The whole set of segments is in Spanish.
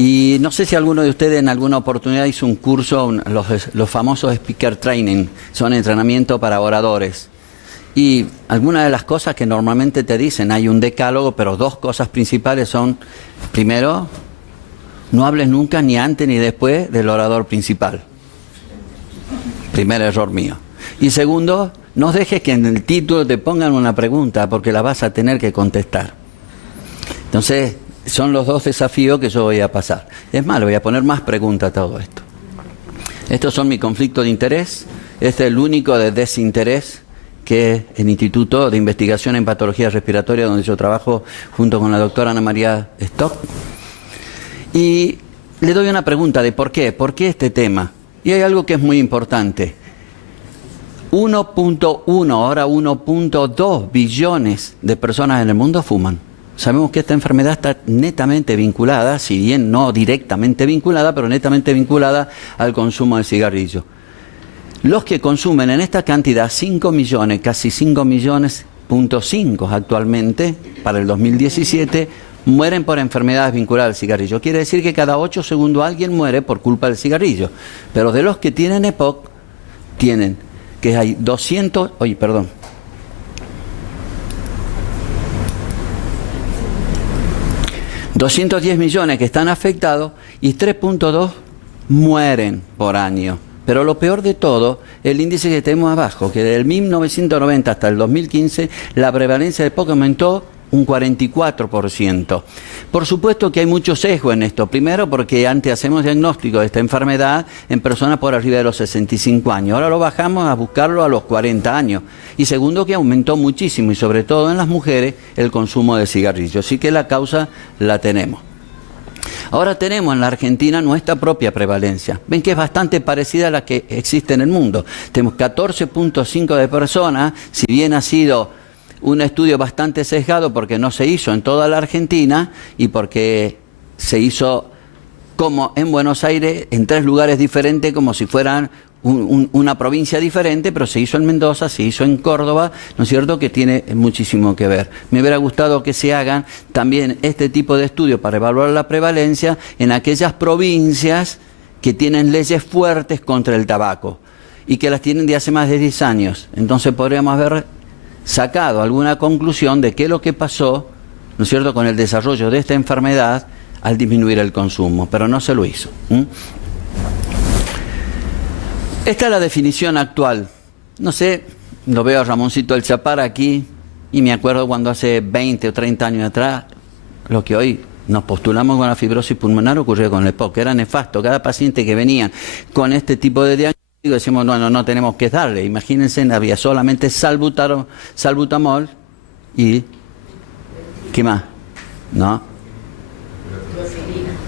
Y no sé si alguno de ustedes en alguna oportunidad hizo un curso, los famosos speaker training, son entrenamiento para oradores. Y algunas de las cosas que normalmente te dicen, hay un decálogo, pero dos cosas principales son, primero, no hables nunca ni antes ni después del orador principal. Primer error mío. Y segundo, no dejes que en el título te pongan una pregunta, porque la vas a tener que contestar. Entonces, son los dos desafíos que yo voy a pasar. Es más, le voy a poner más preguntas a todo esto. Estos son mi conflicto de interés. Este es el único de desinterés, que es el Instituto de Investigación en Patología Respiratoria, donde yo trabajo junto con la doctora Ana María Stock. Y le doy una pregunta de por qué. ¿Por qué este tema? Y hay algo que es muy importante. 1.1, ahora 1.2 billones de personas en el mundo fuman. Sabemos que esta enfermedad está netamente vinculada, si bien no directamente vinculada, pero netamente vinculada al consumo de cigarrillo. Los que consumen en esta cantidad, 5 millones, casi 5 millones.5 actualmente, para el 2017, mueren por enfermedades vinculadas al cigarrillo. Quiere decir que cada 8 segundos alguien muere por culpa del cigarrillo. Pero de los que tienen EPOC, tienen que hay 210 millones que están afectados y 3.2 mueren por año. Pero lo peor de todo, el índice que tenemos abajo, que desde el 1990 hasta el 2015, la prevalencia de EPOC aumentó un 44%. Por supuesto que hay mucho sesgo en esto. Primero porque antes hacemos diagnóstico de esta enfermedad en personas por arriba de los 65 años. Ahora lo bajamos a buscarlo a los 40 años. Y segundo que aumentó muchísimo, y sobre todo en las mujeres, el consumo de cigarrillos. Así que la causa la tenemos. Ahora tenemos en la Argentina nuestra propia prevalencia. Ven que es bastante parecida a la que existe en el mundo. Tenemos 14.5 de personas, si bien ha sido un estudio bastante sesgado porque no se hizo en toda la Argentina y porque se hizo como en Buenos Aires, en 3 lugares diferentes, como si fueran una provincia diferente, pero se hizo en Mendoza, se hizo en Córdoba, ¿no es cierto?, que tiene muchísimo que ver. Me hubiera gustado que se hagan también este tipo de estudios para evaluar la prevalencia en aquellas provincias que tienen leyes fuertes contra el tabaco y que las tienen de hace más de 10 años. Entonces podríamos haber sacado alguna conclusión de qué es lo que pasó, ¿no es cierto?, con el desarrollo de esta enfermedad al disminuir el consumo, pero no se lo hizo. Esta es la definición actual. No sé, lo veo a Ramoncito El Chapar aquí, y me acuerdo cuando hace 20 o 30 años atrás, lo que hoy nos postulamos con la fibrosis pulmonar ocurrió con el EPOC, era nefasto. Cada paciente que venía con este tipo de diagnóstico decimos, no tenemos que darle. Imagínense, había solamente salbutamol y ¿qué más? ¿No?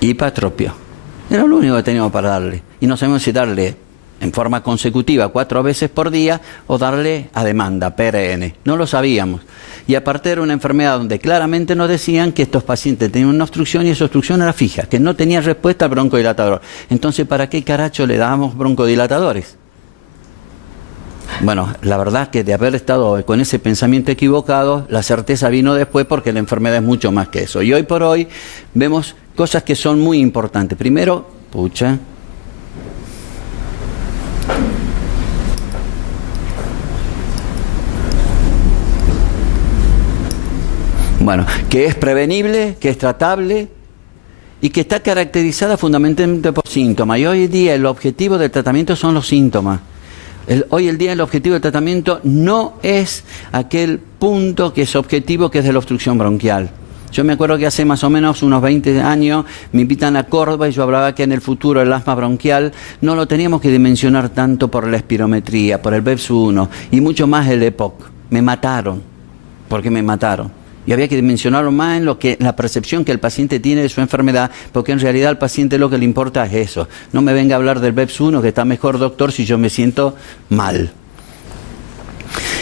Hipatropio. Era lo único que teníamos para darle. Y no sabemos si darle en forma consecutiva 4 veces por día o darle a demanda, PRN. No lo sabíamos. Y aparte era una enfermedad donde claramente nos decían que estos pacientes tenían una obstrucción y esa obstrucción era fija, que no tenía respuesta al broncodilatador. Entonces, ¿para qué caracho le dábamos broncodilatadores? Bueno, la verdad que de haber estado con ese pensamiento equivocado, la certeza vino después porque la enfermedad es mucho más que eso. Y hoy por hoy vemos cosas que son muy importantes. Primero, bueno, que es prevenible, que es tratable y que está caracterizada fundamentalmente por síntomas. Y hoy en día el objetivo del tratamiento son los síntomas. Hoy en día el objetivo del tratamiento no es aquel punto que es objetivo, que es de la obstrucción bronquial. Yo me acuerdo que hace más o menos unos 20 años me invitan a Córdoba y yo hablaba que en el futuro el asma bronquial no lo teníamos que dimensionar tanto por la espirometría, por el BEPS-1 y mucho más el EPOC. Me mataron, porque me mataron. Y había que dimensionarlo más en la percepción que el paciente tiene de su enfermedad, porque en realidad al paciente lo que le importa es eso. No me venga a hablar del BEPS-1, que está mejor, doctor, si yo me siento mal.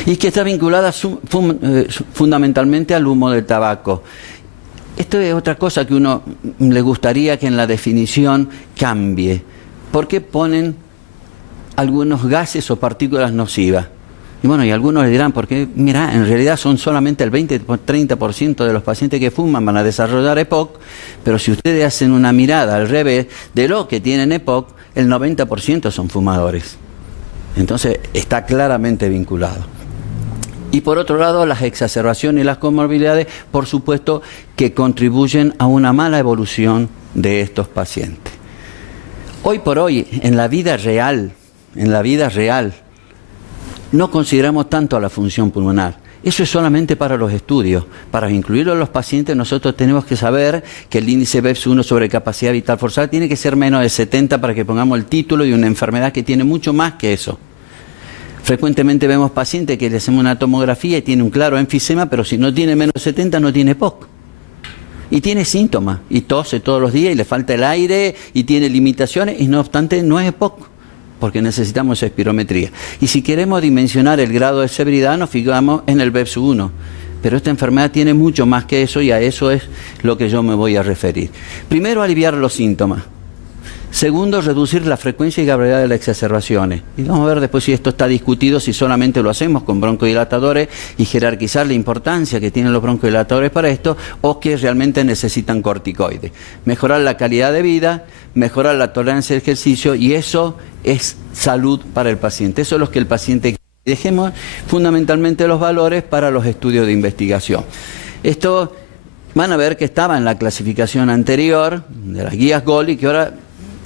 Y que está vinculada fundamentalmente al humo del tabaco. Esto es otra cosa que uno le gustaría que en la definición cambie. ¿Por qué ponen algunos gases o partículas nocivas? Y bueno, y algunos le dirán, porque mira, en realidad son solamente el 20-30% de los pacientes que fuman van a desarrollar EPOC, pero si ustedes hacen una mirada al revés de los que tienen EPOC, el 90% son fumadores. Entonces está claramente vinculado. Y por otro lado, las exacerbaciones y las comorbilidades, por supuesto, que contribuyen a una mala evolución de estos pacientes. Hoy por hoy, en la vida real, no consideramos tanto a la función pulmonar. Eso es solamente para los estudios. Para incluirlo en los pacientes, nosotros tenemos que saber que el índice BEPS-1 sobre capacidad vital forzada tiene que ser menos de 70 para que pongamos el título de una enfermedad que tiene mucho más que eso. Frecuentemente vemos pacientes que le hacemos una tomografía y tiene un claro enfisema, pero si no tiene menos de 70 no tiene EPOC. Y tiene síntomas, y tose todos los días, y le falta el aire, y tiene limitaciones, y no obstante no es EPOC, porque necesitamos espirometría. Y si queremos dimensionar el grado de severidad, nos fijamos en el BEPS-1. Pero esta enfermedad tiene mucho más que eso, y a eso es lo que yo me voy a referir. Primero, aliviar los síntomas. Segundo, reducir la frecuencia y gravedad de las exacerbaciones. Y vamos a ver después si esto está discutido, si solamente lo hacemos con broncodilatadores y jerarquizar la importancia que tienen los broncodilatadores para esto, o que realmente necesitan corticoides. Mejorar la calidad de vida, mejorar la tolerancia al ejercicio, y eso es salud para el paciente. Eso es lo que el paciente quiere. Dejemos fundamentalmente los valores para los estudios de investigación. Esto van a ver que estaba en la clasificación anterior de las guías GOL y que ahora,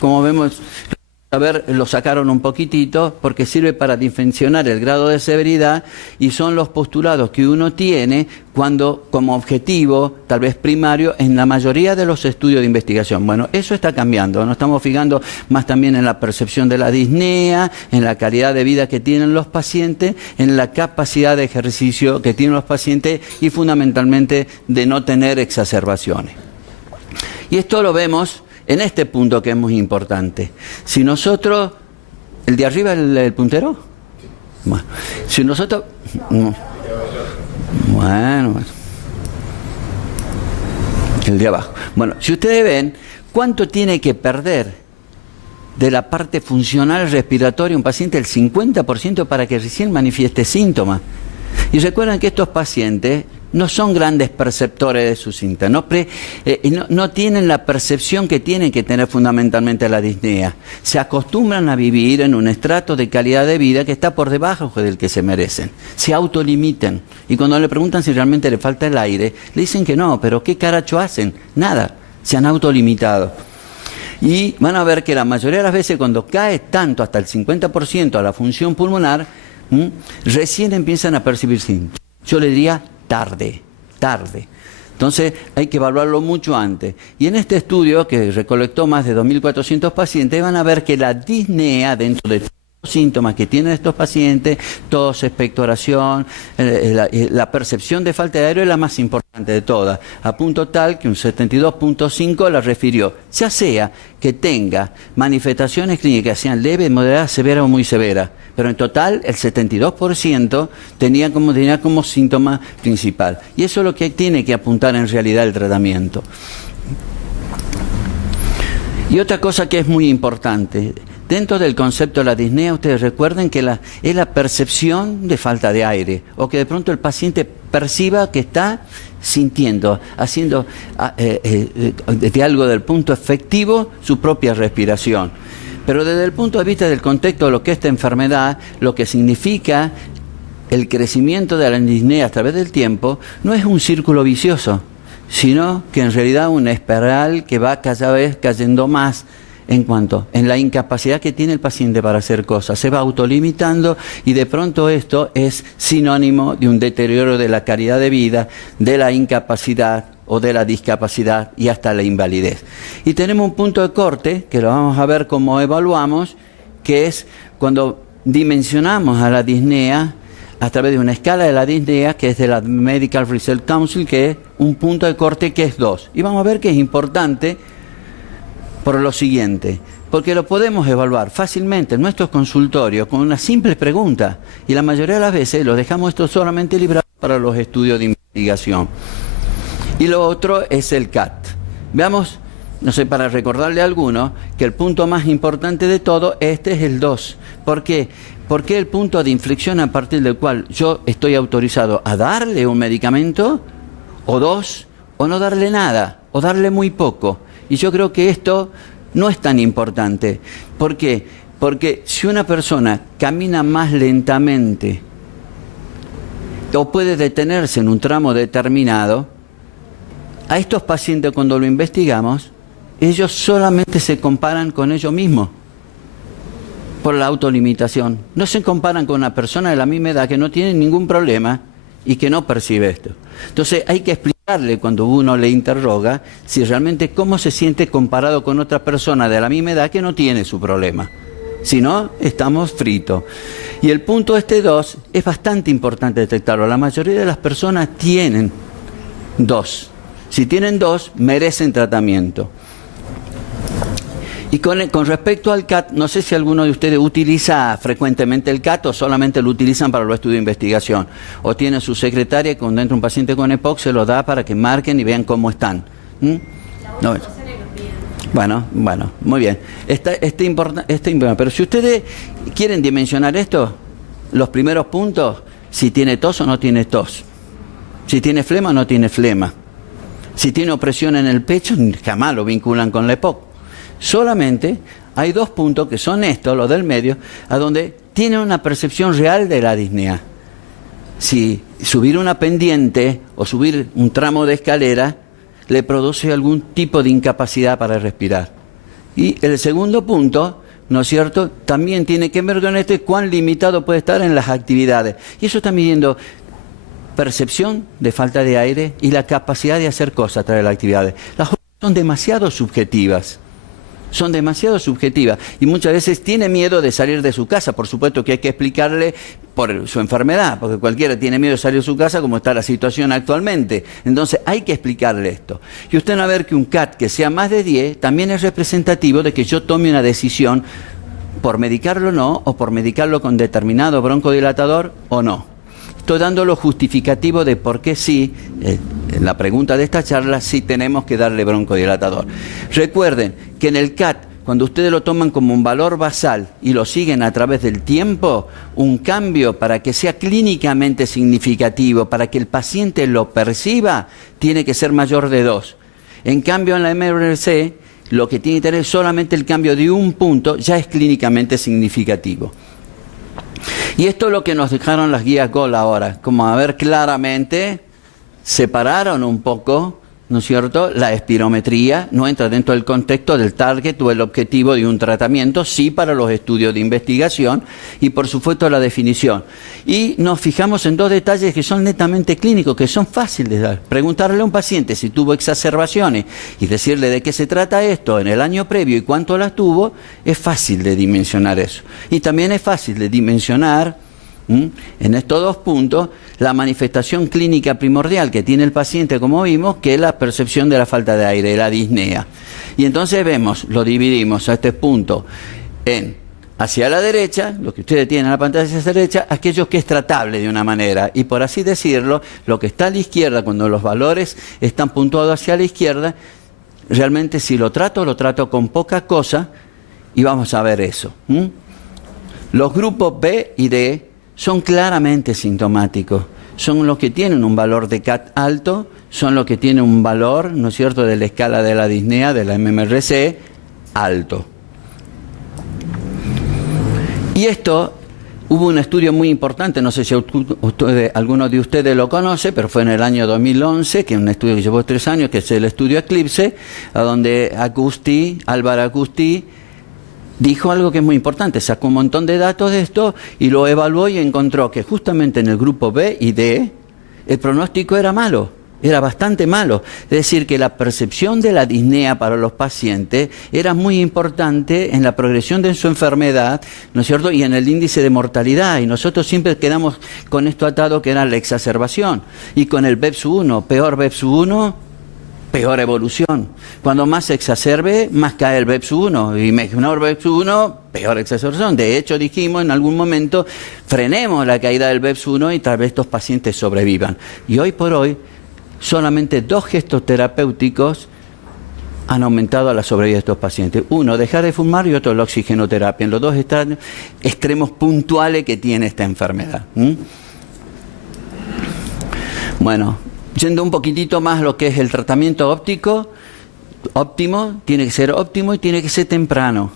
como vemos, lo sacaron un poquitito porque sirve para dimensionar el grado de severidad, y son los postulados que uno tiene cuando, como objetivo, tal vez primario, en la mayoría de los estudios de investigación. Bueno, eso está cambiando. Nos estamos fijando más también en la percepción de la disnea, en la calidad de vida que tienen los pacientes, en la capacidad de ejercicio que tienen los pacientes y fundamentalmente de no tener exacerbaciones. Y esto lo vemos en este punto que es muy importante. Si nosotros, el de arriba, el puntero, bueno, si nosotros, bueno, el de abajo, bueno, si ustedes ven cuánto tiene que perder de la parte funcional respiratoria un paciente, el 50% para que recién manifieste síntomas. Y recuerden que estos pacientes no son grandes perceptores de sus síntomas, no tienen la percepción que tienen que tener fundamentalmente la disnea. Se acostumbran a vivir en un estrato de calidad de vida que está por debajo del que se merecen. Se autolimitan. Y cuando le preguntan si realmente le falta el aire, le dicen que no, pero ¿qué caracho hacen? Nada, se han autolimitado. Y van a ver que la mayoría de las veces cuando cae tanto, hasta el 50% a la función pulmonar, recién empiezan a percibir síntomas. Yo le diría tarde. Entonces hay que evaluarlo mucho antes. Y en este estudio, que recolectó más de 2.400 pacientes, van a ver que la disnea, dentro de todos los síntomas que tienen estos pacientes, tos, expectoración, la percepción de falta de aire es la más importante de todas, a punto tal que un 72.5 la refirió, ya sea que tenga manifestaciones clínicas, sean leves, moderadas, severas o muy severas. Pero en total el 72% tenía como síntoma principal. Y eso es lo que tiene que apuntar en realidad el tratamiento. Y otra cosa que es muy importante, dentro del concepto de la disnea, ustedes recuerden que es la percepción de falta de aire, o que de pronto el paciente perciba que está sintiendo, haciendo de algo del punto efectivo su propia respiración. Pero desde el punto de vista del contexto de lo que es esta enfermedad, lo que significa el crecimiento de la disnea a través del tiempo, no es un círculo vicioso, sino que en realidad una espiral que va cada vez cayendo más en la incapacidad que tiene el paciente para hacer cosas. Se va autolimitando y de pronto esto es sinónimo de un deterioro de la calidad de vida, de la incapacidad o de la discapacidad y hasta la invalidez. Y tenemos un punto de corte, que lo vamos a ver cómo evaluamos, que es cuando dimensionamos a la disnea a través de una escala de la disnea, que es de la Medical Research Council, que es un punto de corte que es 2. Y vamos a ver que es importante por lo siguiente, porque lo podemos evaluar fácilmente en nuestros consultorios con una simple pregunta, y la mayoría de las veces lo dejamos esto solamente librado para los estudios de investigación. Y lo otro es el CAT. Veamos, no sé, para recordarle a alguno, que el punto más importante de todo, este es el 2. ¿Por qué? ¿Por qué el punto de inflexión a partir del cual yo estoy autorizado a darle un medicamento, o dos, o no darle nada, o darle muy poco? Y yo creo que esto no es tan importante. ¿Por qué? Porque si una persona camina más lentamente o puede detenerse en un tramo determinado, a estos pacientes cuando lo investigamos, ellos solamente se comparan con ellos mismos por la autolimitación. No se comparan con una persona de la misma edad que no tiene ningún problema y que no percibe esto. Entonces hay que explicarle cuando uno le interroga si realmente cómo se siente comparado con otra persona de la misma edad que no tiene su problema. Si no, estamos fritos. Y el punto 2 es bastante importante detectarlo. La mayoría de las personas tienen 2. Si tienen 2, merecen tratamiento. Y con respecto al CAT, no sé si alguno de ustedes utiliza frecuentemente el CAT o solamente lo utilizan para los estudios de investigación. O tiene su secretaria, cuando entra un paciente con EPOC, se lo da para que marquen y vean cómo están. No. Bueno, muy bien. Pero si ustedes quieren dimensionar esto, los primeros puntos, si tiene tos o no tiene tos, si tiene flema o no tiene flema, si tiene opresión en el pecho, jamás lo vinculan con la EPOC. Solamente hay 2 puntos que son estos, los del medio, a donde tienen una percepción real de la disnea. Si subir una pendiente o subir un tramo de escalera le produce algún tipo de incapacidad para respirar. Y el segundo punto, ¿no es cierto?, también tiene que ver con cuán limitado puede estar en las actividades. Y eso está midiendo percepción de falta de aire y la capacidad de hacer cosas a través de las actividades. Las cosas son demasiado subjetivas. Y muchas veces tiene miedo de salir de su casa. Por supuesto que hay que explicarle por su enfermedad, porque cualquiera tiene miedo de salir de su casa como está la situación actualmente. Entonces hay que explicarle esto. Y usted va a ver que un CAT que sea más de 10 también es representativo de que yo tome una decisión por medicarlo o no, o por medicarlo con determinado broncodilatador o no. Estoy dando lo justificativo de por qué sí, en la pregunta de esta charla, sí tenemos que darle broncodilatador. Recuerden que en el CAT, cuando ustedes lo toman como un valor basal y lo siguen a través del tiempo, un cambio para que sea clínicamente significativo, para que el paciente lo perciba, tiene que ser mayor de 2. En cambio, en la MRC, lo que tiene que tener solamente el cambio de 1 punto ya es clínicamente significativo. Y esto es lo que nos dejaron las guías GOL ahora, como a ver claramente, separaron un poco, ¿no es cierto? La espirometría no entra dentro del contexto del target o el objetivo de un tratamiento, sí para los estudios de investigación y por supuesto la definición. Y nos fijamos en 2 detalles que son netamente clínicos, que son fáciles de dar. Preguntarle a un paciente si tuvo exacerbaciones y decirle de qué se trata esto en el año previo y cuánto las tuvo, es fácil de dimensionar eso. Y también es fácil de dimensionar en estos 2 puntos la manifestación clínica primordial que tiene el paciente, como vimos, que es la percepción de la falta de aire, la disnea. Y entonces vemos, lo dividimos a este punto en hacia la derecha, lo que ustedes tienen en la pantalla hacia la derecha, aquello que es tratable de una manera, y por así decirlo, lo que está a la izquierda, cuando los valores están puntuados hacia la izquierda, realmente si lo trato con poca cosa, y vamos a ver eso. Los grupos B y D son claramente sintomáticos, son los que tienen un valor de CAT alto, son los que tienen un valor, ¿no es cierto?, de la escala de la disnea, de la MMRC, alto. Y esto, hubo un estudio muy importante, no sé si alguno de ustedes lo conoce, pero fue en el año 2011, que es un estudio que llevó 3 años, que es el estudio Eclipse, a donde Álvaro Acusti, dijo algo que es muy importante, sacó un montón de datos de esto y lo evaluó y encontró que justamente en el grupo B y D el pronóstico era malo, era bastante malo. Es decir, que la percepción de la disnea para los pacientes era muy importante en la progresión de su enfermedad, ¿no es cierto?, y en el índice de mortalidad. Y nosotros siempre quedamos con esto atado, que era la exacerbación. Y con el BEPS-1, peor BEPS-1, peor evolución. Cuando más se exacerbe, más cae el BEPS-1. Y menor BEPS-1, peor exacerbación. De hecho, dijimos en algún momento, frenemos la caída del BEPS-1 y tal vez estos pacientes sobrevivan. Y hoy por hoy, solamente 2 gestos terapéuticos han aumentado la sobrevida de estos pacientes. Uno, dejar de fumar y otro, la oxigenoterapia. En los dos extremos puntuales que tiene esta enfermedad. Bueno, yendo un poquitito más lo que es el tratamiento óptimo, tiene que ser óptimo y tiene que ser temprano.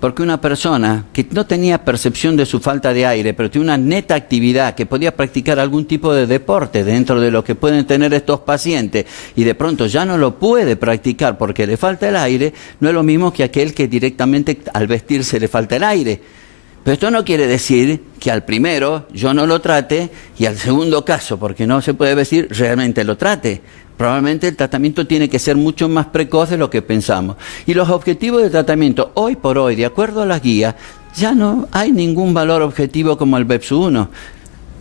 Porque una persona que no tenía percepción de su falta de aire, pero tiene una neta actividad, que podía practicar algún tipo de deporte dentro de lo que pueden tener estos pacientes, y de pronto ya no lo puede practicar porque le falta el aire, no es lo mismo que aquel que directamente al vestirse le falta el aire. Pero esto no quiere decir que al primero yo no lo trate y al segundo caso, porque no se puede vestir, realmente lo trate. Probablemente el tratamiento tiene que ser mucho más precoz de lo que pensamos. Y los objetivos de tratamiento, hoy por hoy, de acuerdo a las guías, ya no hay ningún valor objetivo como el BEPS-1.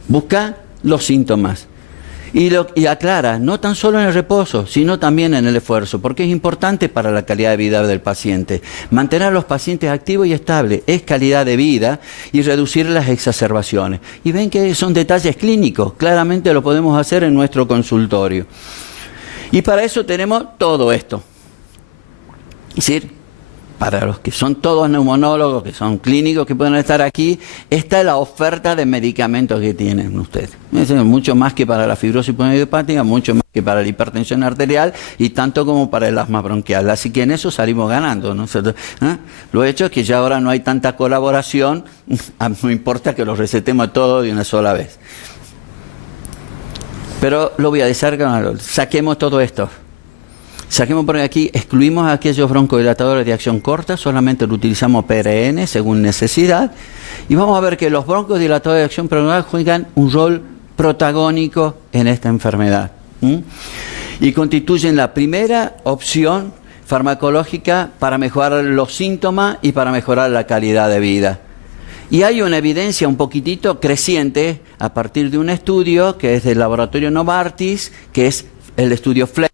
Busca los síntomas. Y aclara, no tan solo en el reposo, sino también en el esfuerzo, porque es importante para la calidad de vida del paciente. Mantener a los pacientes activos y estables es calidad de vida y reducir las exacerbaciones. Y ven que son detalles clínicos, claramente lo podemos hacer en nuestro consultorio. Y para eso tenemos todo esto. Es decir, para los que son todos neumonólogos, que son clínicos, que pueden estar aquí, esta es la oferta de medicamentos que tienen ustedes. Es mucho más que para la fibrosis pulmonar idiopática, mucho más que para la hipertensión arterial y tanto como para el asma bronquial. Así que en eso salimos ganando, ¿no? Lo hecho es que ya ahora no hay tanta colaboración, no importa que los recetemos todos de una sola vez. Pero lo voy a decir, saquemos todo esto. Saquemos por aquí, excluimos a aquellos broncodilatadores de acción corta, solamente lo utilizamos PRN según necesidad. Y vamos a ver que los broncodilatadores de acción prolongada juegan un rol protagónico en esta enfermedad. Y constituyen la primera opción farmacológica para mejorar los síntomas y para mejorar la calidad de vida. Y hay una evidencia un poquitito creciente a partir de un estudio que es del laboratorio Novartis, que es el estudio FLAME,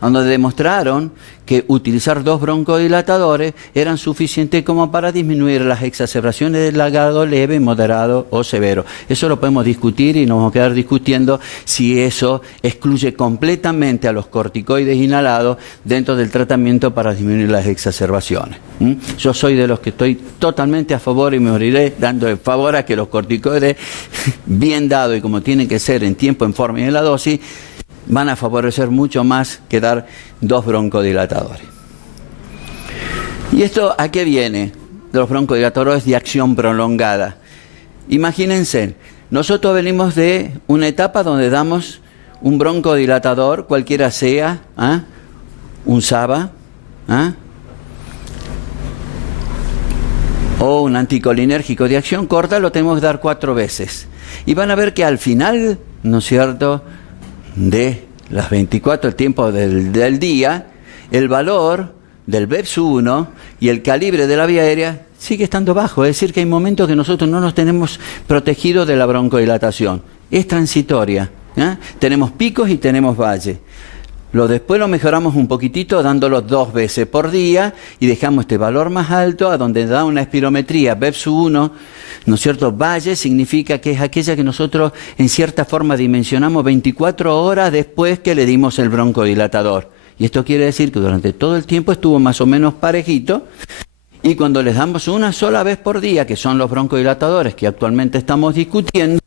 donde demostraron que utilizar 2 broncodilatadores eran suficientes como para disminuir las exacerbaciones del grado leve, moderado o severo. Eso lo podemos discutir y nos vamos a quedar discutiendo si eso excluye completamente a los corticoides inhalados dentro del tratamiento para disminuir las exacerbaciones. Yo soy de los que estoy totalmente a favor y me moriré dando el favor a que los corticoides, bien dados y como tienen que ser en tiempo, en forma y en la dosis, van a favorecer mucho más que dar 2 broncodilatadores. ¿Y esto a qué viene? De los broncodilatadores de acción prolongada. Imagínense, nosotros venimos de una etapa donde damos un broncodilatador, cualquiera sea, un SABA, o un anticolinérgico de acción corta, lo tenemos que dar 4 veces. Y van a ver que al final, ¿no es cierto?, de las 24, el tiempo del día, el valor del BEPS-1 y el calibre de la vía aérea sigue estando bajo. Es decir, que hay momentos que nosotros no nos tenemos protegidos de la broncodilatación. Es transitoria. Tenemos picos y tenemos valles. Después lo mejoramos un poquitito dándolo 2 veces por día y dejamos este valor más alto a donde da una espirometría BEPS-1, ¿no es cierto? Valle significa que es aquella que nosotros en cierta forma dimensionamos 24 horas después que le dimos el broncodilatador. Y esto quiere decir que durante todo el tiempo estuvo más o menos parejito. Y cuando les damos una sola vez por día, que son los broncodilatadores que actualmente estamos discutiendo,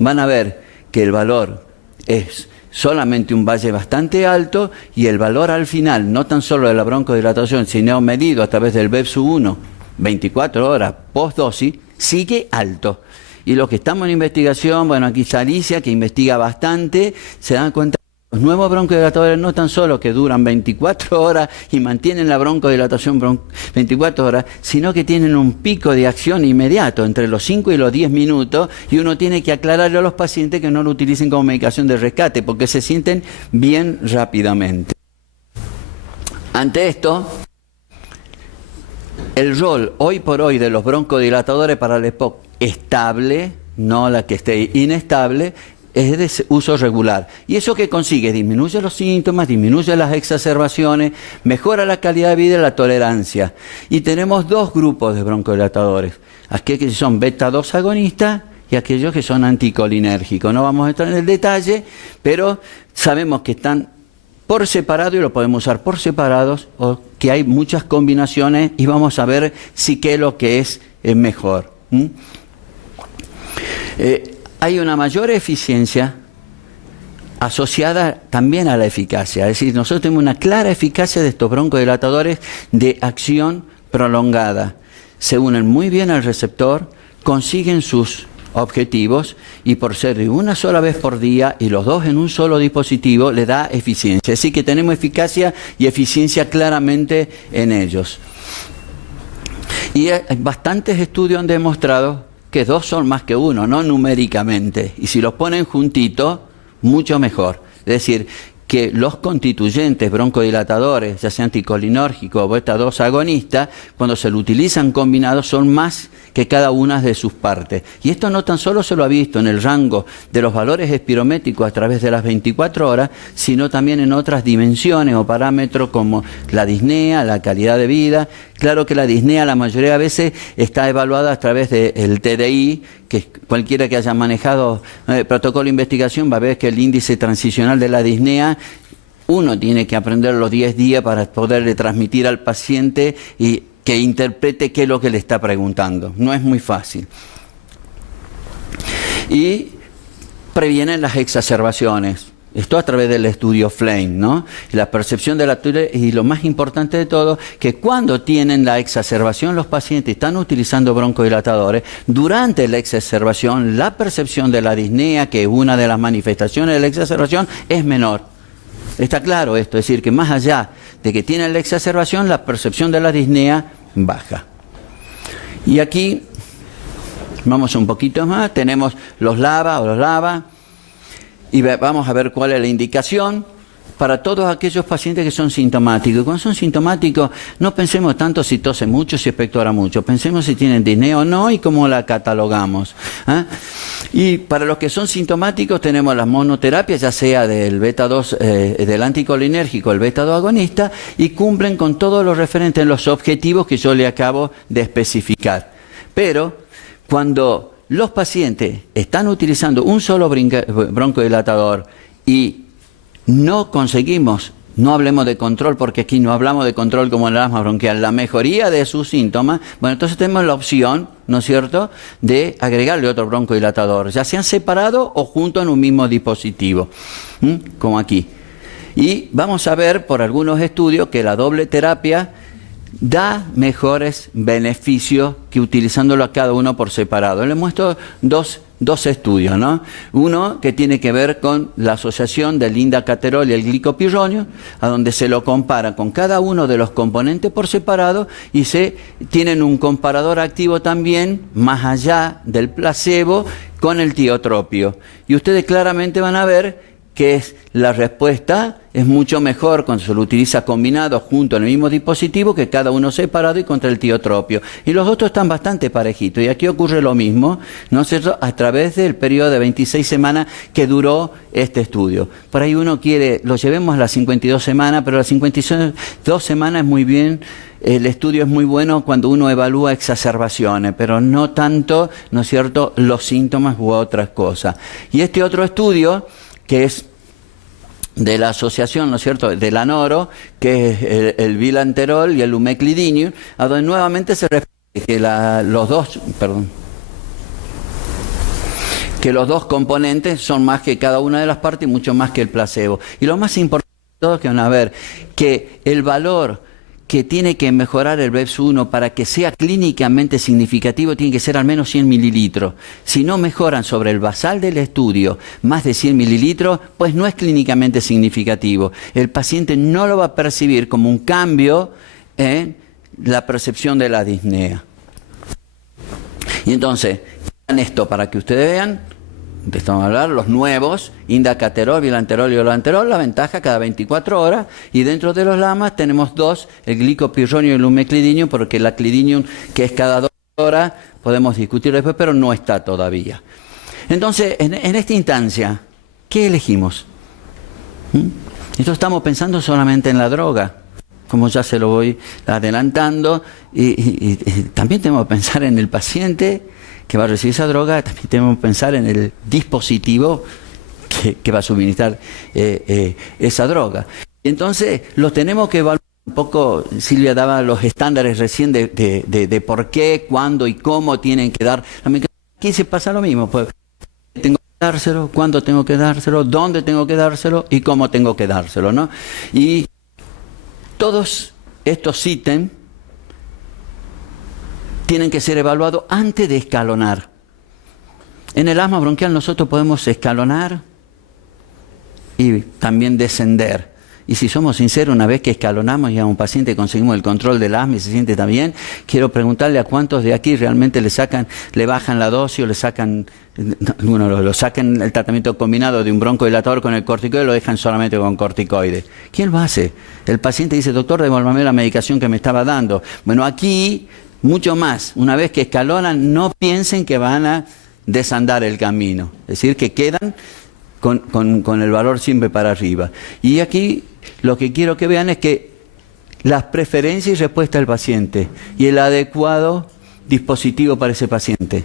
van a ver que el valor es solamente un valle bastante alto y el valor al final, no tan solo de la broncodilatación, sino medido a través del BEPS-1, 24 horas post-dosis, sigue alto. Y los que estamos en investigación, bueno, aquí está Alicia, que investiga bastante, se dan cuenta que los nuevos broncodilatadores no tan solo que duran 24 horas y mantienen la broncodilatación 24 horas, sino que tienen un pico de acción inmediato, entre los 5 y los 10 minutos, y uno tiene que aclararle a los pacientes que no lo utilicen como medicación de rescate, porque se sienten bien rápidamente. Ante esto, el rol hoy por hoy de los broncodilatadores para el EPOC estable, no la que esté inestable, es de uso regular. ¿Y eso qué consigue? Disminuye los síntomas, disminuye las exacerbaciones, mejora la calidad de vida y la tolerancia. Y tenemos 2 grupos de broncodilatadores. Aquellos que son beta-2 agonistas y aquellos que son anticolinérgicos. No vamos a entrar en el detalle, pero sabemos que están por separado y lo podemos usar por separados, o que hay muchas combinaciones y vamos a ver si qué es lo que es mejor. Hay una mayor eficiencia asociada también a la eficacia, es decir, nosotros tenemos una clara eficacia de estos broncodilatadores de acción prolongada. Se unen muy bien al receptor, consiguen sus objetivos y por ser de una sola vez por día y los dos en un solo dispositivo le da eficiencia. Así que tenemos eficacia y eficiencia claramente en ellos. Y bastantes estudios han demostrado que dos son más que uno, no numéricamente. Y si los ponen juntitos, mucho mejor. Es decir, que los constituyentes broncodilatadores, ya sea anticolinérgico o beta-2 agonista, cuando se lo utilizan combinados son más que cada una de sus partes. Y esto no tan solo se lo ha visto en el rango de los valores espirométricos a través de las 24 horas, sino también en otras dimensiones o parámetros como la disnea, la calidad de vida. Claro que la disnea la mayoría de veces está evaluada a través del TDI, que cualquiera que haya manejado protocolo de investigación va a ver que el índice transicional de la disnea, uno tiene que aprender los 10 días para poderle transmitir al paciente y que interprete qué es lo que le está preguntando. No es muy fácil. Y previenen las exacerbaciones. Esto a través del estudio Flame, ¿no? La percepción de la y lo más importante de todo, que cuando tienen la exacerbación los pacientes están utilizando broncodilatadores, durante la exacerbación la percepción de la disnea, que es una de las manifestaciones de la exacerbación, es menor. Está claro esto, es decir, que más allá de que tienen la exacerbación, la percepción de la disnea baja. Y aquí, vamos un poquito más, tenemos los LABA, y vamos a ver cuál es la indicación para todos aquellos pacientes que son sintomáticos. Cuando son sintomáticos, no pensemos tanto si tose mucho, si expectora mucho. Pensemos si tienen disnea o no y cómo la catalogamos. Y para los que son sintomáticos tenemos las monoterapias, ya sea del beta-2, del anticolinérgico, el beta-2 agonista, y cumplen con todos los referentes en los objetivos que yo le acabo de especificar. Pero cuando los pacientes están utilizando un solo broncodilatador y no conseguimos, no hablemos de control porque aquí no hablamos de control como en el asma bronquial, la mejoría de sus síntomas, bueno, entonces tenemos la opción, ¿no es cierto?, de agregarle otro broncodilatador, ya sean separados o juntos en un mismo dispositivo, como aquí. Y vamos a ver por algunos estudios que la doble terapia da mejores beneficios que utilizándolo a cada uno por separado. Les muestro dos estudios, ¿no? Uno que tiene que ver con la asociación del indacaterol y el glicopirronio, a donde se lo compara con cada uno de los componentes por separado y se tienen un comparador activo también, más allá del placebo, con el tiotropio. Y ustedes claramente van a ver que la respuesta es mucho mejor cuando se lo utiliza combinado junto en el mismo dispositivo que cada uno separado y contra el tiotropio. Y los otros están bastante parejitos. Y aquí ocurre lo mismo, ¿no es cierto?, a través del periodo de 26 semanas que duró este estudio. Por ahí uno quiere, lo llevemos a las 52 semanas, pero las 52 semanas es muy bien. El estudio es muy bueno cuando uno evalúa exacerbaciones, pero no tanto, ¿no es cierto?, los síntomas u otras cosas. Y este otro estudio, que es de la asociación, ¿no es cierto?, de la Noro, que es el bilanterol y el lumeclidinium, a donde nuevamente se refiere que los dos componentes son más que cada una de las partes y mucho más que el placebo. Y lo más importante de todo es que van a ver que el valor que tiene que mejorar el BEPS-1 para que sea clínicamente significativo tiene que ser al menos 100 mililitros. Si no mejoran sobre el basal del estudio más de 100 mililitros, pues no es clínicamente significativo. El paciente no lo va a percibir como un cambio en la percepción de la disnea. Y entonces, esto para que ustedes vean, empezamos a hablar los nuevos, indacaterol, bilanterol y olanterol, la ventaja cada 24 horas, y dentro de los LAMAs tenemos dos, el glicopirronio y el lumeclidinium, porque la clidinium, que es cada 2 horas, podemos discutir después, pero no está todavía. Entonces, en esta instancia, ¿qué elegimos? Entonces estamos pensando solamente en la droga, como ya se lo voy adelantando, y también tenemos que pensar en el paciente que va a recibir esa droga, también tenemos que pensar en el dispositivo que va a suministrar esa droga. Entonces, los tenemos que evaluar un poco. Silvia daba los estándares recién de por qué, cuándo y cómo tienen que dar la medicación. Aquí se pasa lo mismo, pues tengo que dárselo, cuándo tengo que dárselo, dónde tengo que dárselo y cómo tengo que dárselo, ¿no? Y todos estos ítems tienen que ser evaluados antes de escalonar. En el asma bronquial nosotros podemos escalonar y también descender. Y si somos sinceros, una vez que escalonamos y a un paciente conseguimos el control del asma y se siente tan bien, quiero preguntarle a cuántos de aquí realmente le bajan la dosis o le sacan, bueno, lo sacan el tratamiento combinado de un broncodilatador con el corticoide y lo dejan solamente con corticoide. ¿Quién lo hace? El paciente dice, doctor, devuélvame la medicación que me estaba dando. Bueno, aquí, mucho más. Una vez que escalonan, no piensen que van a desandar el camino. Es decir, que quedan con el valor siempre para arriba. Y aquí lo que quiero que vean es que las preferencias y respuestas del paciente y el adecuado dispositivo para ese paciente.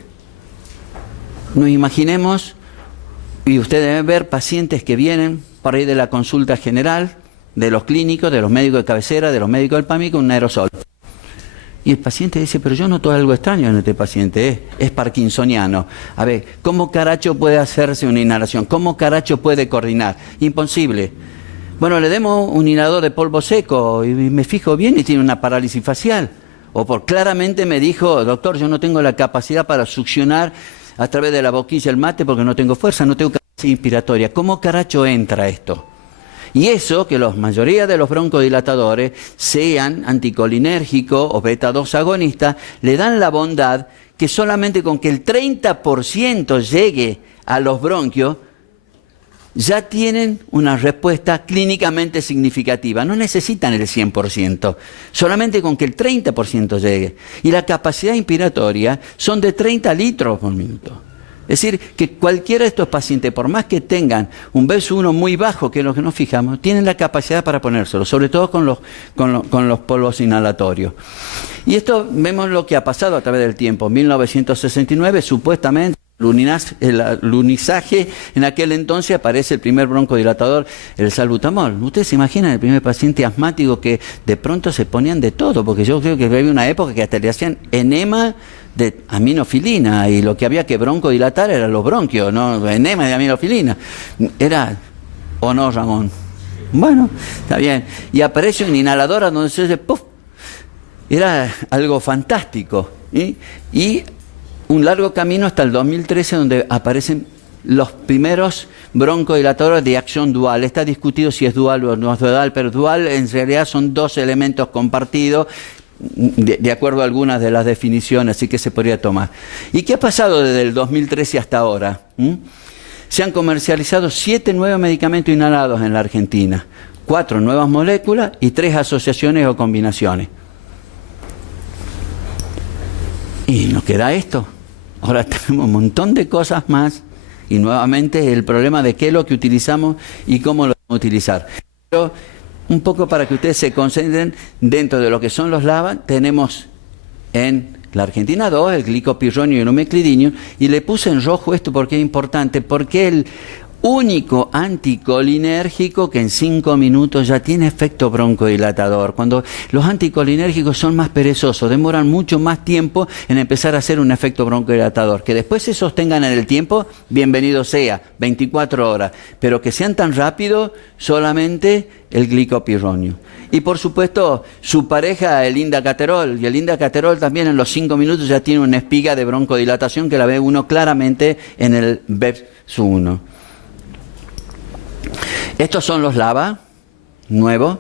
Nos imaginemos, y ustedes deben ver pacientes que vienen por ahí de la consulta general, de los clínicos, de los médicos de cabecera, de los médicos del PAMI con un aerosol. Y el paciente dice, pero yo noto algo extraño en este paciente, es parkinsoniano. A ver, ¿cómo caracho puede hacerse una inhalación? ¿Cómo caracho puede coordinar? Imposible. Bueno, le demos un inhalador de polvo seco y me fijo bien y tiene una parálisis facial. O claramente me dijo, doctor, yo no tengo la capacidad para succionar a través de la boquilla el mate porque no tengo fuerza, no tengo capacidad inspiratoria. ¿Cómo caracho entra esto? Y eso, que la mayoría de los broncodilatadores, sean anticolinérgicos o beta-2 agonistas, le dan la bondad que solamente con que el 30% llegue a los bronquios, ya tienen una respuesta clínicamente significativa. No necesitan el 100%, solamente con que el 30% llegue. Y la capacidad inspiratoria son de 30 litros por minuto. Es decir, que cualquiera de estos pacientes, por más que tengan un BES1 muy bajo, que es lo que nos fijamos, tienen la capacidad para ponérselo, sobre todo con los polvos inhalatorios. Y esto vemos lo que ha pasado a través del tiempo. En 1969, supuestamente, el alunizaje, en aquel entonces aparece el primer broncodilatador, el salbutamol. Ustedes se imaginan el primer paciente asmático que de pronto se ponían de todo, porque yo creo que había una época que hasta le hacían enema de aminofilina y lo que había que broncodilatar eran los bronquios, no enema de aminofilina. Era, ¿o no, Ramón? Bueno, está bien. Y aparece un inhalador donde se dice ¡puf! Era algo fantástico. Y un largo camino hasta el 2013 donde aparecen los primeros broncodilatadores de acción dual. Está discutido si es dual o no es dual, pero dual en realidad son dos elementos compartidos de acuerdo a algunas de las definiciones, así que se podría tomar. ¿Y qué ha pasado desde el 2013 hasta ahora? Se han comercializado 7 nuevos medicamentos inhalados en la Argentina, 4 nuevas moléculas y 3 asociaciones o combinaciones. Y nos queda esto. Ahora tenemos un montón de cosas más y nuevamente el problema de qué es lo que utilizamos y cómo lo vamos a utilizar. Pero un poco para que ustedes se concentren dentro de lo que son los LABA, tenemos en la Argentina 2, el glicopirronio y el omeclidinio, y le puse en rojo esto porque es importante, porque el único anticolinérgico que en 5 minutos ya tiene efecto broncodilatador. Cuando los anticolinérgicos son más perezosos, demoran mucho más tiempo en empezar a hacer un efecto broncodilatador. Que después se sostengan en el tiempo, bienvenido sea, 24 horas. Pero que sean tan rápidos, solamente el glicopirronio. Y por supuesto, su pareja, el indacaterol. Y el indacaterol también en los 5 minutos ya tiene una espiga de broncodilatación que la ve uno claramente en el BEPS1. Estos son los LABA, nuevos,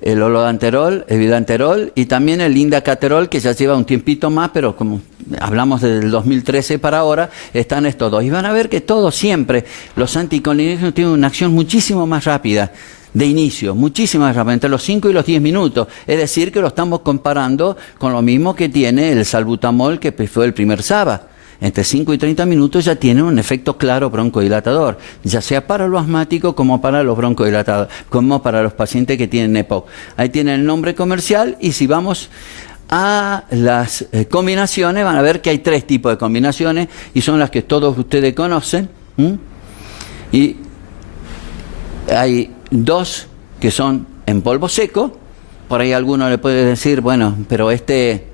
el olodanterol, el vidanterol y también el indacaterol, que ya lleva un tiempito más, pero como hablamos desde el 2013 para ahora, están estos dos. Y van a ver que todos siempre, los anticolinérgicos tienen una acción muchísimo más rápida de inicio, muchísimo más rápida, entre los 5 y los 10 minutos. Es decir, que lo estamos comparando con lo mismo que tiene el salbutamol, que fue el primer SABA. Entre 5 y 30 minutos ya tiene un efecto claro broncodilatador, ya sea para los asmáticos como para los broncodilatadores, como para los pacientes que tienen EPOC. Ahí tienen el nombre comercial y si vamos a las combinaciones, van a ver que hay 3 tipos de combinaciones y son las que todos ustedes conocen. Y hay 2 que son en polvo seco. Por ahí alguno le puede decir, bueno, pero este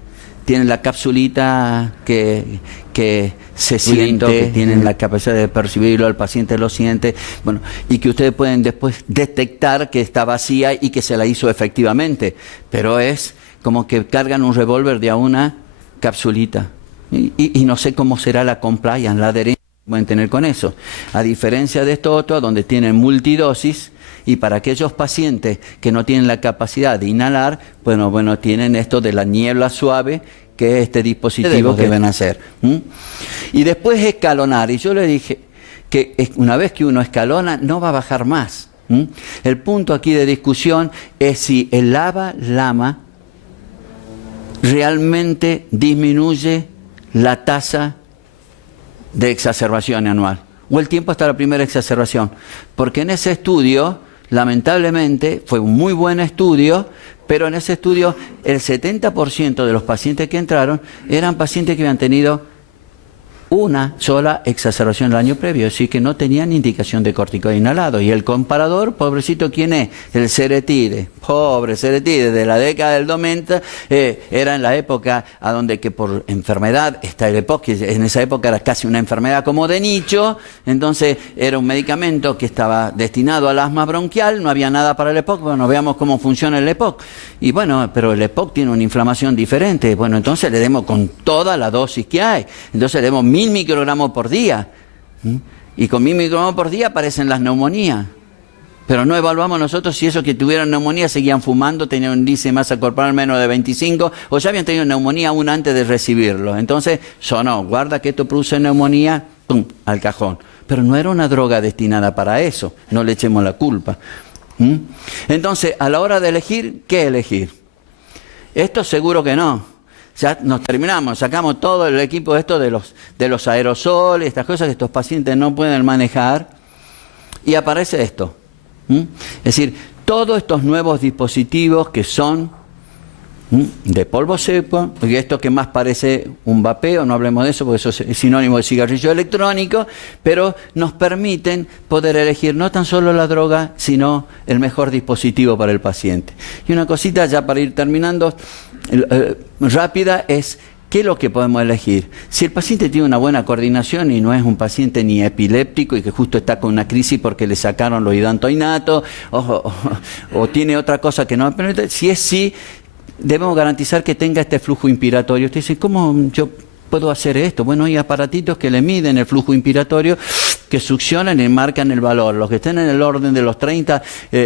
tiene la capsulita que se siente, que tienen la capacidad de percibirlo, el paciente lo siente, bueno, y que ustedes pueden después detectar que está vacía y que se la hizo efectivamente, pero es como que cargan un revólver de a una capsulita, y no sé cómo será la compliance, la adherencia que pueden tener con eso, a diferencia de esto otro, donde tienen multidosis. Y para aquellos pacientes que no tienen la capacidad de inhalar, bueno, tienen esto de la niebla suave, que es este dispositivo que van a hacer. Y después escalonar. Y yo le dije que una vez que uno escalona, no va a bajar más. El punto aquí de discusión es si el LABA/LAMA realmente disminuye la tasa de exacerbación anual, o el tiempo hasta la primera exacerbación. Porque en ese estudio, lamentablemente, fue un muy buen estudio, pero en ese estudio el 70% de los pacientes que entraron eran pacientes que habían tenido una sola exacerbación el año previo, así que no tenían indicación de corticoide inhalado. Y el comparador, pobrecito, ¿quién es? El Ceretide, pobre Ceretide, de la década del 90, era en la época a donde que por enfermedad, está el EPOC, que en esa época era casi una enfermedad como de nicho, entonces era un medicamento que estaba destinado al asma bronquial, no había nada para el EPOC, bueno, veamos cómo funciona el EPOC. Y bueno, pero el EPOC tiene una inflamación diferente, bueno, entonces le demos con toda la dosis que hay, entonces le demos 1000 microgramos por día. Y con 1000 microgramos por día aparecen las neumonías. Pero no evaluamos nosotros si esos que tuvieron neumonía seguían fumando, tenían un índice de masa corporal menos de 25, o ya habían tenido neumonía aún antes de recibirlo. Entonces, sonó, guarda que esto produce neumonía, ¡pum!, al cajón. Pero no era una droga destinada para eso, no le echemos la culpa. Entonces, a la hora de elegir, ¿qué elegir? Esto seguro que no. Ya nos terminamos, sacamos todo el equipo esto de los aerosoles, estas cosas que estos pacientes no pueden manejar, y aparece esto. Es decir, todos estos nuevos dispositivos que son de polvo seco, y esto que más parece un vapeo, no hablemos de eso porque eso es sinónimo de cigarrillo electrónico, pero nos permiten poder elegir no tan solo la droga, sino el mejor dispositivo para el paciente. Y una cosita ya para ir terminando, rápida, es ¿qué es lo que podemos elegir? Si el paciente tiene una buena coordinación y no es un paciente ni epiléptico y que justo está con una crisis porque le sacaron los hidantoinatos o tiene otra cosa que no permite, si es sí, debemos garantizar que tenga este flujo inspiratorio. Usted dice, ¿cómo yo puedo hacer esto? Bueno, hay aparatitos que le miden el flujo inspiratorio, que succionan y marcan el valor. Los que estén en el orden de los 30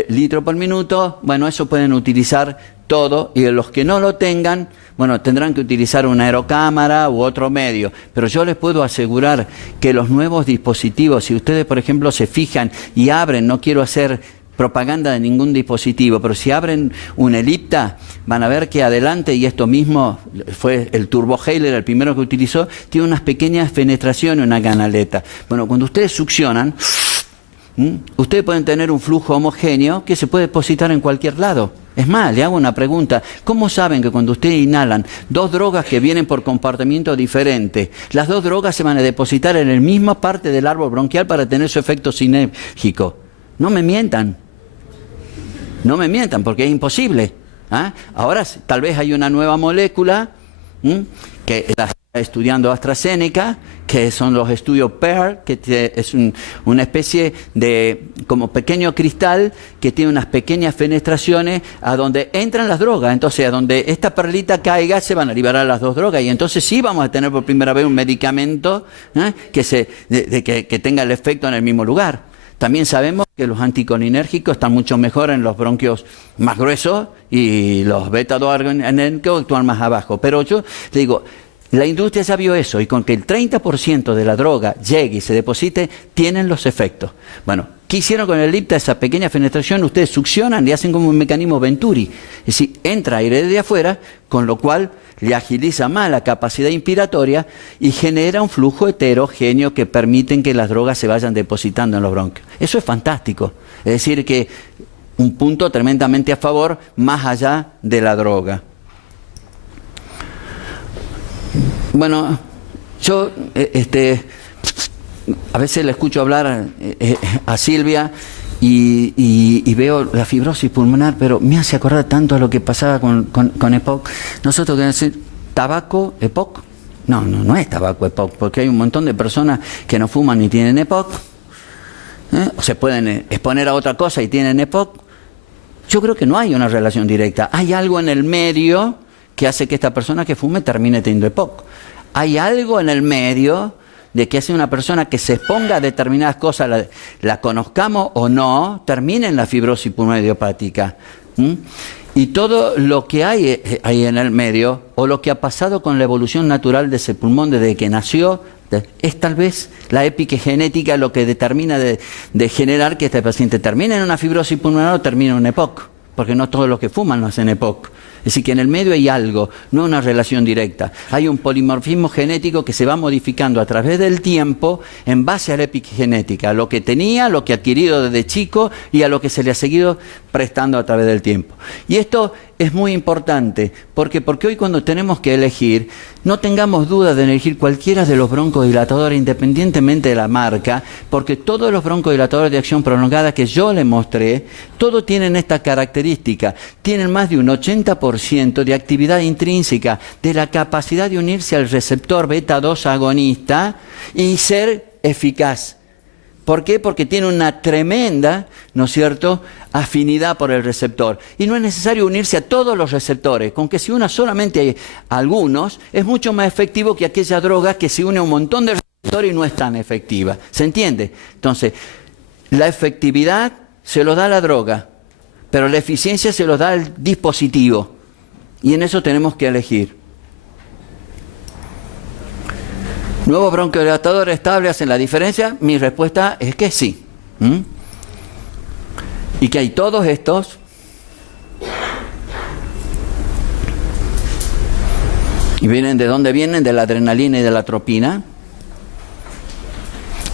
litros por minuto, bueno, eso pueden utilizar todo, y los que no lo tengan, bueno, tendrán que utilizar una aerocámara u otro medio. Pero yo les puedo asegurar que los nuevos dispositivos, si ustedes, por ejemplo, se fijan y abren, no quiero hacer propaganda de ningún dispositivo, pero si abren un Ellipta, van a ver que adelante, y esto mismo fue el Turbohaler, el primero que utilizó, tiene unas pequeñas penetraciones, una canaleta. Bueno, cuando ustedes succionan, ustedes pueden tener un flujo homogéneo que se puede depositar en cualquier lado. Es más, le hago una pregunta. ¿Cómo saben que cuando ustedes inhalan dos drogas que vienen por compartimiento diferente, las dos drogas se van a depositar en la misma parte del árbol bronquial para tener su efecto sinérgico? No me mientan. No me mientan, porque es imposible. Ahora tal vez hay una nueva molécula que la está estudiando AstraZeneca, que son los estudios PEAR, que es una especie de como pequeño cristal que tiene unas pequeñas fenestraciones a donde entran las drogas. Entonces, a donde esta perlita caiga, se van a liberar las dos drogas. Y entonces sí vamos a tener por primera vez un medicamento que tenga el efecto en el mismo lugar. También sabemos que los anticolinérgicos están mucho mejor en los bronquios más gruesos y los beta-2-adrenérgicos actúan más abajo. Pero yo le digo, la industria ya vio eso, y con que el 30% de la droga llegue y se deposite, tienen los efectos. Bueno, ¿qué hicieron con el Ellipta? Esa pequeña fenestración, ustedes succionan y hacen como un mecanismo Venturi. Es decir, entra aire desde afuera, con lo cual le agiliza más la capacidad inspiratoria y genera un flujo heterogéneo que permiten que las drogas se vayan depositando en los bronquios. Eso es fantástico. Es decir, que un punto tremendamente a favor más allá de la droga. Bueno, yo a veces le escucho hablar a Silvia y veo la fibrosis pulmonar, pero me hace acordar tanto a lo que pasaba con EPOC. Nosotros queremos decir, ¿tabaco, EPOC? No es tabaco EPOC, porque hay un montón de personas que no fuman ni tienen EPOC, o se pueden exponer a otra cosa y tienen EPOC. Yo creo que no hay una relación directa. Hay algo en el medio que hace que esta persona que fume termine teniendo EPOC. Hay algo en el medio de que hace una persona que se exponga a determinadas cosas, la conozcamos o no, termine en la fibrosis pulmonar idiopática. Y todo lo que hay ahí en el medio, o lo que ha pasado con la evolución natural de ese pulmón desde que nació, es tal vez la epigenética lo que determina de generar que este paciente termine en una fibrosis pulmonar o termine en un EPOC, porque no todos los que fuman lo hacen EPOC. Es decir, que en el medio hay algo, no una relación directa. Hay un polimorfismo genético que se va modificando a través del tiempo en base a la epigenética, a lo que tenía, lo que ha adquirido desde chico y a lo que se le ha seguido prestando a través del tiempo. Y esto es muy importante, porque hoy cuando tenemos que elegir, no tengamos dudas de elegir cualquiera de los broncodilatadores independientemente de la marca, porque todos los broncodilatadores de acción prolongada que yo les mostré, todos tienen esta característica, tienen más de un 80% de actividad intrínseca, de la capacidad de unirse al receptor beta-2 agonista y ser eficaz. ¿Por qué? Porque tiene una tremenda, ¿no es cierto?, afinidad por el receptor. Y no es necesario unirse a todos los receptores. Con que se una solamente a algunos, es mucho más efectivo que aquella droga que se une a un montón de receptores y no es tan efectiva. ¿Se entiende? Entonces, la efectividad se lo da la droga, pero la eficiencia se lo da el dispositivo. Y en eso tenemos que elegir. ¿Nuevos broncodilatadores estables hacen la diferencia? Mi respuesta es que sí. Y que hay todos estos y vienen de dónde vienen, de la adrenalina y de la atropina,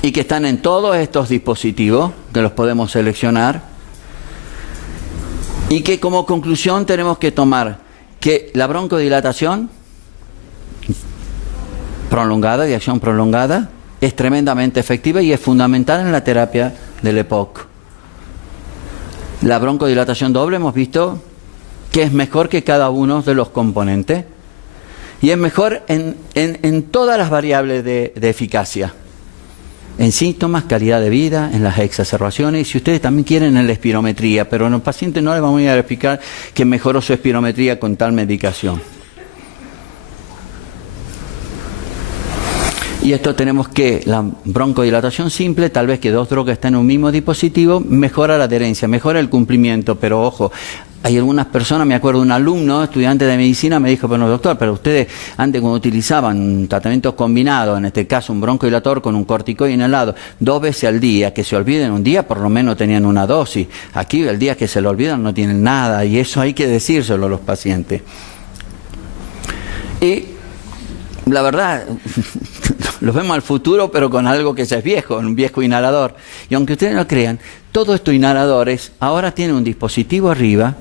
y que están en todos estos dispositivos que los podemos seleccionar, y que como conclusión tenemos que tomar que la broncodilatación prolongada, de acción prolongada, es tremendamente efectiva y es fundamental en la terapia del EPOC. La broncodilatación doble hemos visto que es mejor que cada uno de los componentes y es mejor en todas las variables de eficacia, en síntomas, calidad de vida, en las exacerbaciones, y si ustedes también quieren en la espirometría, pero en los pacientes no les vamos a ir a explicar que mejoró su espirometría con tal medicación. Y esto tenemos que, la broncodilatación simple, tal vez que dos drogas estén en un mismo dispositivo, mejora la adherencia, mejora el cumplimiento, pero ojo, hay algunas personas, me acuerdo de un alumno, estudiante de medicina, me dijo, bueno doctor, pero ustedes antes cuando utilizaban tratamientos combinados, en este caso un broncodilatador con un corticoide inhalado, 2 veces al día, que se olviden un día, por lo menos tenían una dosis. Aquí el día que se lo olvidan no tienen nada, y eso hay que decírselo a los pacientes. Y la verdad, los vemos al futuro, pero con algo que ya es viejo, un viejo inhalador. Y aunque ustedes no crean, todos estos inhaladores ahora tienen un dispositivo arriba,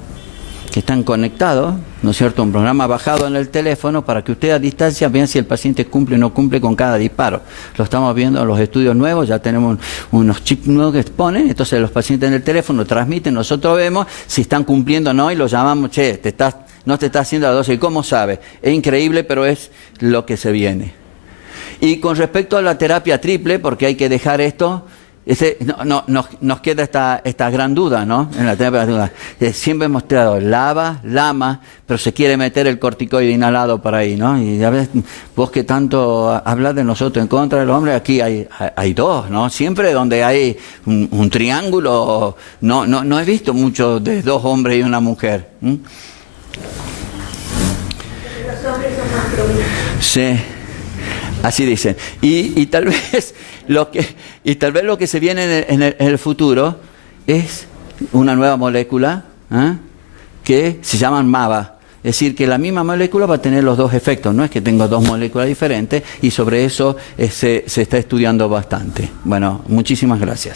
que están conectados, ¿no es cierto?, un programa bajado en el teléfono para que ustedes a distancia vean si el paciente cumple o no cumple con cada disparo. Lo estamos viendo en los estudios nuevos, ya tenemos unos chips nuevos que exponen, entonces los pacientes en el teléfono transmiten, nosotros vemos si están cumpliendo o no y los llamamos, che, no te está haciendo la dosis. ¿Cómo sabe? Es increíble, pero es lo que se viene. Y con respecto a la terapia triple, porque hay que dejar esto, nos queda esta gran duda, ¿no? En la terapia siempre hemos tirado LAMA, pero se quiere meter el corticoide inhalado por ahí, ¿no? Y ya ves, vos que tanto hablas de nosotros en contra del hombre, aquí hay dos, ¿no? Siempre donde hay un triángulo, no he visto mucho de 2 hombres y una mujer. Los hombres son más promiscuos. Sí, así dicen. Y tal vez lo que se viene en el futuro es una nueva molécula que se llaman MABA. Es decir, que la misma molécula va a tener los 2 efectos. No es que tengo 2 moléculas diferentes, y sobre eso se está estudiando bastante. Bueno, muchísimas gracias.